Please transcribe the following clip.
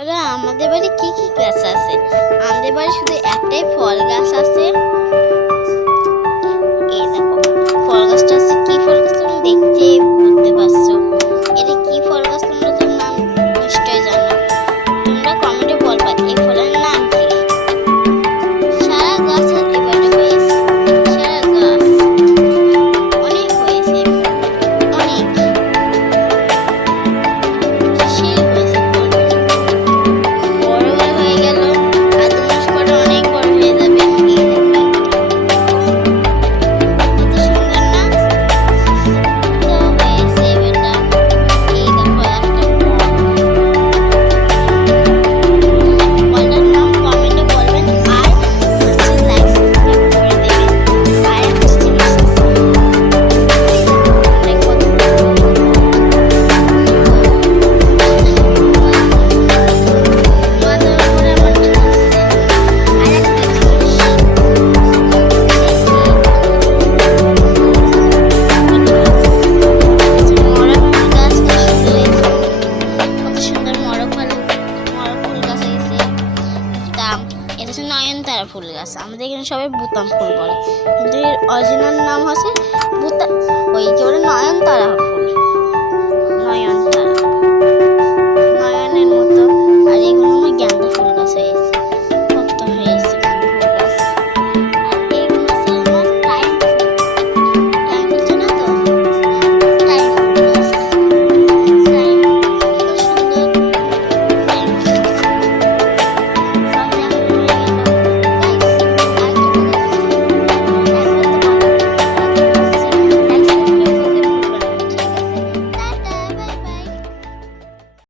ওরা আমাদের বাড়ি কি কি গাছ আছে? আমাদের বাড়ি শুধু একটাই ফল গাছ আছে। এই দেখো ফল গাছটা আছে। কি ফল গাছ তুমি দেখতে বুঝতে পারছো? এটা কি ফল গাছ তোমরা তো নাম নিশ্চয়ই জানো। তোমরা কমেন্টে বলবা এই ফলের নাম কি। সারা গাছ এবারে হয়েছে, সারা গাছ অনেক হয়েছে, অনেক সেই হয়েছে ফল। বড় বড় হয়ে গেল, আর 2 মাস পরে অনেক বড় হয়ে যাবে। এই দেখো কত সুন্দর না? তো হয়েছে বেটা। এই দেখো একটা ফল। ফলটার নাম কমেন্টে বলবেন, আর লাইক সাবস্ক্রাইব করে দেবেন। আর একটা জিনিস আছে, এই দেখো ফলটা কত মাথার উপরে আমার ঝুলছে। আর একটা জিনিস মরা ফুল গাছ আসলে কত সুন্দর মরা ফুল গাছ হয়েছে। দাম এটা হচ্ছে নয়নতারা ফুল গাছ। আমাদের এখানে সবাই বুতাম ফুল বলে, কিন্তু এর অরিজিনাল নাম হচ্ছে ওই কি বলে নয়নতারা ফুল।